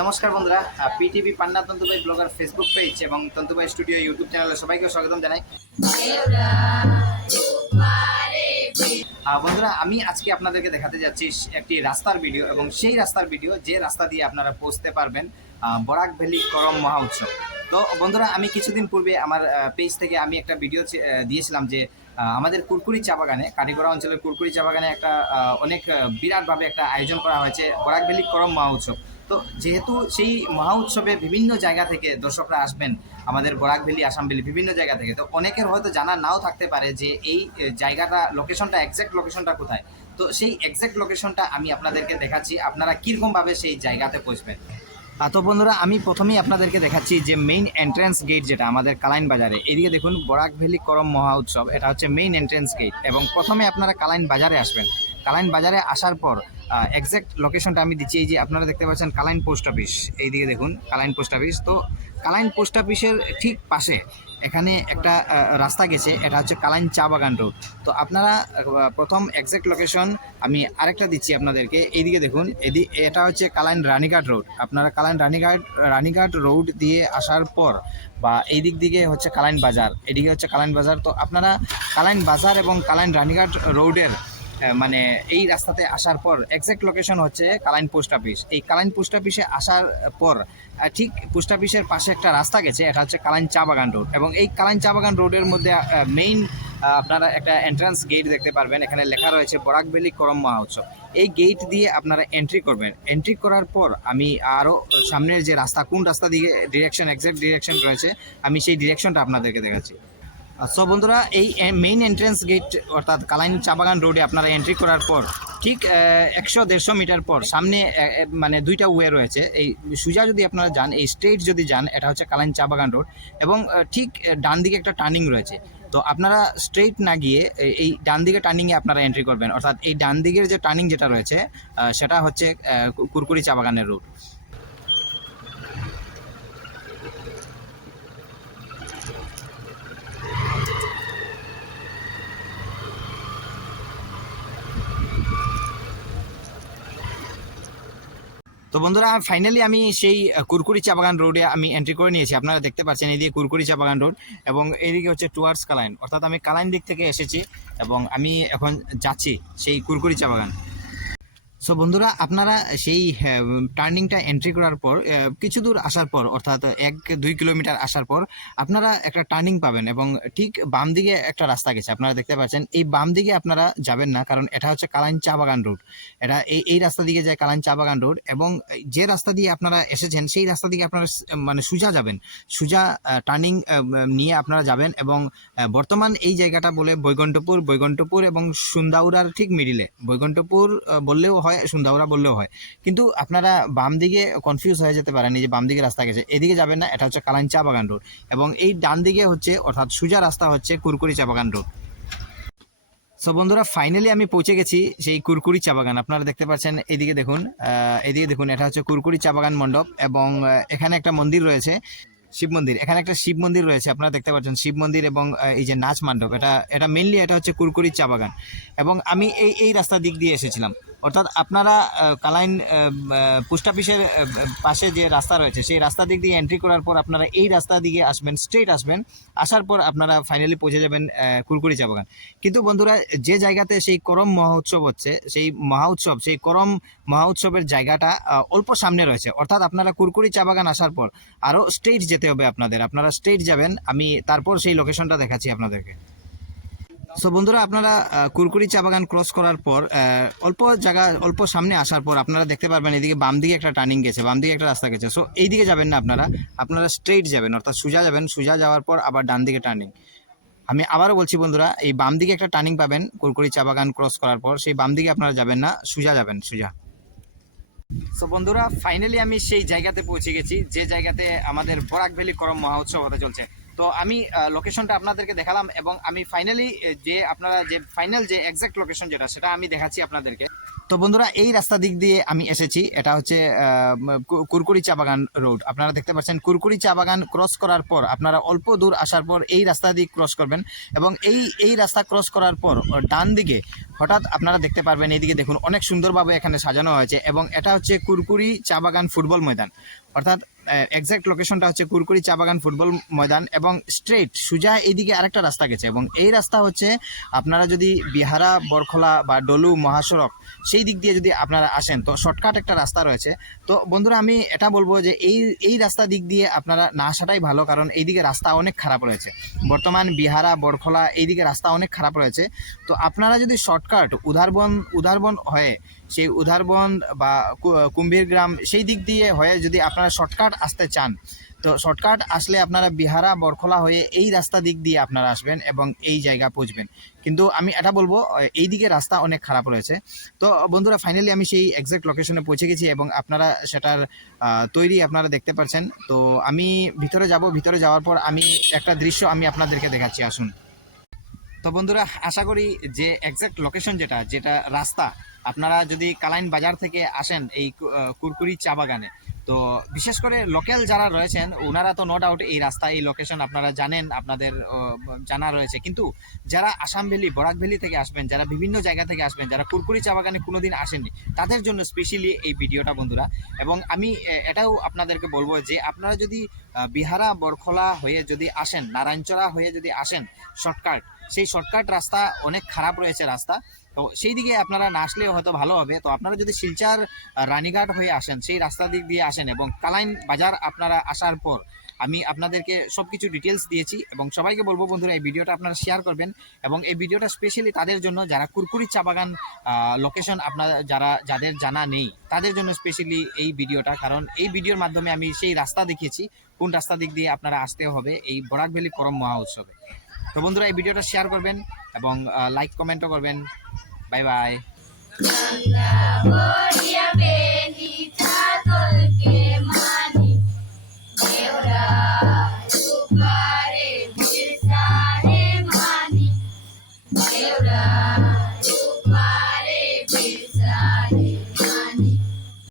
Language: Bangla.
নমস্কার বন্ধুরা, পিটিভি পান্না তন্তুবাই ব্লগার ফেসবুক পেজ এবং তন্তুবাই স্টুডিও ইউটিউব চ্যানেলে সবাইকে স্বাগতম জানাই। বন্ধুরা, আমি আজকে আপনাদেরকে দেখাতে যাচ্ছি একটি রাস্তার ভিডিও, এবং সেই রাস্তার ভিডিও যে রাস্তা দিয়ে আপনারা পৌঁছতে পারবেন বরাক ভ্যালি করম মহা উৎসব। তো বন্ধুরা, আমি কিছুদিন পূর্বে আমার পেজ থেকে আমি একটা ভিডিও দিয়েছিলাম যে আমাদের কুরকুরি চা বাগানে, কাটিগড়া অঞ্চলের কুরকুরি চা বাগানে একটা অনেক বিরাটভাবে একটা আয়োজন করা হয়েছে বরাক ভ্যালি করম মহা উৎসব। তো যেহেতু সেই মহা উৎসবে বিভিন্ন জায়গা থেকে দর্শকরা আসবেন, আমাদের বরাক ভ্যালি, আসাম ভ্যালি, বিভিন্ন জায়গা থেকে, তো অনেকের হয়তো জানা নাও থাকতে পারে যে এই জায়গাটা, লোকেশনটা, এক্স্যাক্ট লোকেশনটা কোথায়। তো সেই এক্স্যাক্ট লোকেশনটা আমি আপনাদেরকে দেখাচ্ছি, আপনারা কীরকমভাবে সেই জায়গাতে পৌঁছবেন। তো বন্ধুরা, আমি প্রথমেই আপনাদেরকে দেখাচ্ছি যে মেইন এন্ট্রেন্স গেট, যেটা আমাদের কালাইন বাজারে, এদিকে দেখুন বরাক ভ্যালি করম মহা উৎসব, এটা হচ্ছে মেইন এন্ট্রেন্স গেট। এবং প্রথমে আপনারা কালাইন বাজারে আসবেন। কালাইন বাজারে আসার পর এক্স্যাক্ট লোকেশনটা আমি দিচ্ছি, এই যে আপনারা দেখতে পাচ্ছেন কালাইন পোস্ট অফিস, এইদিকে দেখুন কালাইন পোস্ট অফিস। তো কালাইন পোস্ট অফিসের ঠিক পাশে এখানে একটা রাস্তা গেছে, এটা হচ্ছে কালাইন চা বাগান রোড। তো আপনারা প্রথম এক্স্যাক্ট লোকেশন আমি আরেকটা দিচ্ছি আপনাদেরকে, এইদিকে দেখুন, এটা হচ্ছে কালাইন রানীঘাট রোড। আপনারা কালাইন রানীঘাট রোড দিয়ে আসার পর বা এই দিক দিকে হচ্ছে কালাইন বাজার, এদিকে হচ্ছে কালাইন বাজার। তো আপনারা কালাইন বাজার এবং কালাইন রানীঘাট রোডের মানে এই রাস্তাতে আসার পর এক্স্যাক্ট লোকেশন হচ্ছে কালাইন পোস্ট অফিস। এই কালাইন পোস্ট অফিসে আসার পর ঠিক পোস্ট অফিসের পাশে একটা রাস্তা গেছে, এটা হচ্ছে কালাইন চা বাগান রোড। এবং এই কালাইন চা বাগান রোডের মধ্যে মেইন আপনারা একটা এন্ট্রান্স গেট দেখতে পারবেন, এখানে লেখা রয়েছে বরাক ভ্যালি করম মহা উৎসব। এই গেট দিয়ে আপনারা এন্ট্রি করবেন। এন্ট্রি করার পর আমি আরও সামনের যে রাস্তা, কোন রাস্তা দিকে ডিরেকশন, এক্স্যাক্ট ডিরেকশন রয়েছে, আমি সেই ডিরেকশনটা আপনাদেরকে দেখাচ্ছি। সো বন্ধুরা, এই মেইন এন্ট্রেন্স গেট অর্থাৎ কালাইন চা বাগান রোডে আপনারা এন্ট্রি করার পর ঠিক 100-150 মিটার পর সামনে মানে দুইটা ওয়ে রয়েছে। এই সোজা যদি আপনারা যান, এই স্ট্রেট যদি যান, এটা হচ্ছে কালাইন চা বাগান রোড। এবং ঠিক ডান দিকে একটা টার্নিং রয়েছে। তো আপনারা স্ট্রেট না গিয়ে এই ডান দিকে টার্নিংয়ে আপনারা এন্ট্রি করবেন, অর্থাৎ এই ডান দিকের যে টার্নিং যেটা রয়েছে সেটা হচ্ছে কুরকুরি চা বাগানের রুট। তো বন্ধুরা, ফাইনালি আমি সেই কুরকুরি চা বাগান রোডে আমি এন্ট্রি করে নিয়েছি। আপনারা দেখতে পাচ্ছেন এইদিকে কুরকুরি চা বাগান রোড, এবং এইদিকে হচ্ছে টুয়ার্ডস কালাইন, অর্থাৎ আমি কালাইন দিক থেকে এসেছি এবং আমি এখন যাচ্ছি সেই কুরকুরি চা বাগান। সো বন্ধুরা, আপনারা সেই টার্নিংটা এন্ট্রি করার পর কিছু দূর আসার পর, অর্থাৎ 1-2 কিলোমিটার আসার পর আপনারা একটা টার্নিং পাবেন, এবং ঠিক বাম দিকে একটা রাস্তা গেছে, আপনারা দেখতে পাচ্ছেন। এই বাম দিকে আপনারা যাবেন না, কারণ এটা হচ্ছে কালাইন চা বাগান রোড। এটা এই রাস্তা দিকে যায় কালাইন চা বাগান রোড, এবং যে রাস্তা দিয়ে আপনারা এসেছেন সেই রাস্তা দিকে আপনারা মানে সোজা যাবেন, সোজা টার্নিং নিয়ে আপনারা যাবেন। এবং বর্তমান এই জায়গাটা বলে বৈকুণ্ঠপুর এবং সুন্দাউরার ঠিক মিডিলে। বৈকুণ্ঠপুর বললেও হয়, সুন্দাউরা বললেও হয়, কিন্তু আপনারা বাম দিকে কনফিউজ হয়ে যেতে পারেন। এই যে বাম দিকে রাস্তা গেছে, এদিকে যাবেন না, এটা হচ্ছে কালাইন চা বাগান রোড। এবং এই ডান দিকে হচ্ছে, অর্থাৎ সোজা রাস্তা হচ্ছে কুরকুরি চা বাগান রোড। সো বন্ধুরা, ফাইনালি আমি পৌঁছে গেছি সেই কুরকুরি চা বাগান। আপনারা দেখতে পাচ্ছেন, এদিকে দেখুন, এটা হচ্ছে কুরকুরি চা বাগান মণ্ডপ। এবং এখানে একটা মন্দির রয়েছে, শিব মন্দির। এখানে একটা শিব মন্দির রয়েছে, আপনারা দেখতে পাচ্ছেন শিব মন্দির। এবং এই যে নাচ মণ্ডপ, এটা মেইনলি এটা হচ্ছে কুরকুরি চা বাগান। এবং আমি এই রাস্তার দিক দিয়ে এসেছিলাম, অর্থাৎ আপনারা কালাইন পোস্ট অফিসের পাশে যে রাস্তা রয়েছে সেই রাস্তা দিক দিয়ে এন্ট্রি করার পর আপনারা এই রাস্তা দিকে আসবেন, স্ট্রেট আসবেন। আসার পর আপনারা ফাইনালি পৌঁছে যাবেন কুরকুরি চা বাগান। কিন্তু বন্ধুরা, যে জায়গাতে সেই করম মহোৎসব হচ্ছে, সেই করম মহোৎসবের জায়গাটা অল্প সামনে রয়েছে, অর্থাৎ আপনারা কুরকুরি চা বাগান আসার পর আরও স্ট্রেট যেতে হবে আপনারা স্ট্রেট যাবেন। আমি তারপর সেই লোকেশনটা দেখাচ্ছি আপনাদেরকে। সো বন্ধুরা, আপনারা কুরকুরি চা বাগান ক্রস করার পর অল্প সামনে আসার পর আপনারা দেখতে পারবেন এদিকে বাম দিকে একটা টার্নিং গেছে, বাম দিকে একটা রাস্তা গেছে। সো এই দিকে যাবেন না, আপনারা স্ট্রেইট যাবেন, অর্থাৎ সোজা যাবেন। সোজা যাওয়ার পর আবার ডান দিকে টার্নিং। আমি আবারও বলছি বন্ধুরা, এই বাম দিকে একটা টার্নিং পাবেন কুরকুরি চা বাগান ক্রস করার পর, সেই বাম দিকে আপনারা যাবেন না, সোজা যাবেন, সোজা। সো বন্ধুরা, ফাইনালি আমি সেই জায়গাতে পৌঁছে গেছি যে জায়গাতে আমাদের বরাক ভ্যালি করম মহা উৎসব হতে চলছে। তো আমি লোকেশনটা আপনাদেরকে দেখালাম, এবং আমি ফাইনালি যে আপনারা যে ফাইনাল যে এক্স্যাক্ট লোকেশন যেটা, সেটা আমি দেখাচ্ছি আপনাদেরকে। তো বন্ধুরা এই রাস্তা দিক দিয়ে আমি এসেছি, এটা হচ্ছে কুরকুরি চা বাগান রোড। আপনারা দেখতে পাচ্ছেন কুরকুরি চা বাগান ক্রস করার পর আপনারা অল্প দূর আসার পর এই রাস্তা দিক ক্রস করবেন এবং এই রাস্তা ক্রস করার পর ডান দিকে হঠাৎ আপনারা দেখতে পারবেন, এইদিকে দেখুন অনেক সুন্দরভাবে এখানে সাজানো হয়েছে এবং এটা হচ্ছে কুরকুরি চা বাগান ফুটবল ময়দান। অর্থাৎ এক্সাক্ট লোকেশনটা হচ্ছে কুরকুরি চা বাগান ফুটবল ময়দান এবং স্ট্রেট সুজা এইদিকে আরেকটা রাস্তা গেছে এবং এই রাস্তা হচ্ছে আপনারা যদি বিহারা বরখলা বা ডলু মহাসড়ক সেই দিক দিয়ে যদি আপনারা আসেন তো শর্টকাট একটা রাস্তা রয়েছে। তো বন্ধুরা আমি এটা বলবো যে এই রাস্তা দিক দিয়ে আপনারা না আসাটাই ভালো, কারণ এইদিকে রাস্তা অনেক খারাপ রয়েছে বর্তমান বিহারা বরখলা এইদিকে রাস্তা অনেক খারাপ রয়েছে। তো আপনারা যদি শর্টকাট উধারবন হয়ে সেই উধারবন বা কুম্ভীর গ্রাম সেই দিক দিয়ে হয়ে যদি আপনারা শর্টকাট আসতে চান তো শর্টকাট আসলে আপনারা বিহারা বরখলা হয়ে এই রাস্তা দিক দিয়ে আপনারা আসবেন এবং এই জায়গা পৌঁছবেন। কিন্তু আমি এটা বলবো এই দিকে রাস্তা অনেক খারাপ রয়েছে। তো বন্ধুরা ফাইনালি আমি সেই এক্সাক্ট লোকেশনে পৌঁছে গেছি এবং আপনারা সেটার তৈরি আপনারা দেখতে পাচ্ছেন। তো আমি ভিতরে যাব, ভিতরে যাওয়ার পর আমি একটা দৃশ্য আমি আপনাদেরকে দেখাচ্ছি, আসুন। তো বন্ধুরা আশা করি যে এক্সাক্ট লোকেশন যেটা রাস্তা আপনারা যদি কালাইন বাজার থেকে আসেন এই কুরকুরি চা বাগানে, তো বিশেষ করে লোকাল যারা রয়েছেন ওনারা তো নো ডাউট এই রাস্তা এই লোকেশন আপনারা জানেন, আপনাদের জানা রয়েছে। কিন্তু যারা আসাম ভ্যালি বরাক ভ্যালি থেকে আসবেন, যারা বিভিন্ন জায়গা থেকে আসবেন, যারা কুরকুরি চা বাগানে কোনোদিন আসেননি তাদের জন্য স্পেশালি এই ভিডিওটা বন্ধুরা। এবং আমি এটাও আপনাদেরকে বলবো যে আপনারা যদি বিহারা বরখলা হয়ে যদি আসেন, নারায়ণচড়া হয়ে যদি আসেন শর্টকাট, সেই শর্টকাট রাস্তা অনেক খারাপ রয়েছে রাস্তা, তো সেই দিকে আপনারা না আসলেও হয়তো ভালো হবে। তো আপনারা যদি শিলচর রানীঘাট হয়ে আসেন সেই রাস্তা দিক দিয়ে আসেন এবং কালাইন বাজার আপনারা আসার পর আমি আপনাদেরকে সব কিছু ডিটেলস দিয়েছি এবং সবাইকে বলবো বন্ধুরা এই ভিডিওটা আপনারা শেয়ার করবেন এবং এই ভিডিওটা স্পেশালি তাদের জন্য যারা কুরকুরি চা বাগান লোকেশন আপনারা যাদের জানা নেই তাদের জন্য স্পেশালি এই ভিডিওটা, কারণ এই ভিডিওর মাধ্যমে আমি সেই রাস্তা দেখিয়েছি কোন রাস্তা দিক দিয়ে আপনারা আসতে হবে এই বরাক ভ্যালি করম মহা উৎসবে। তো বন্ধুরা এই ভিডিওটা শেয়ার করবেন এবং লাইক কমেন্টও করবেন। Bye bye.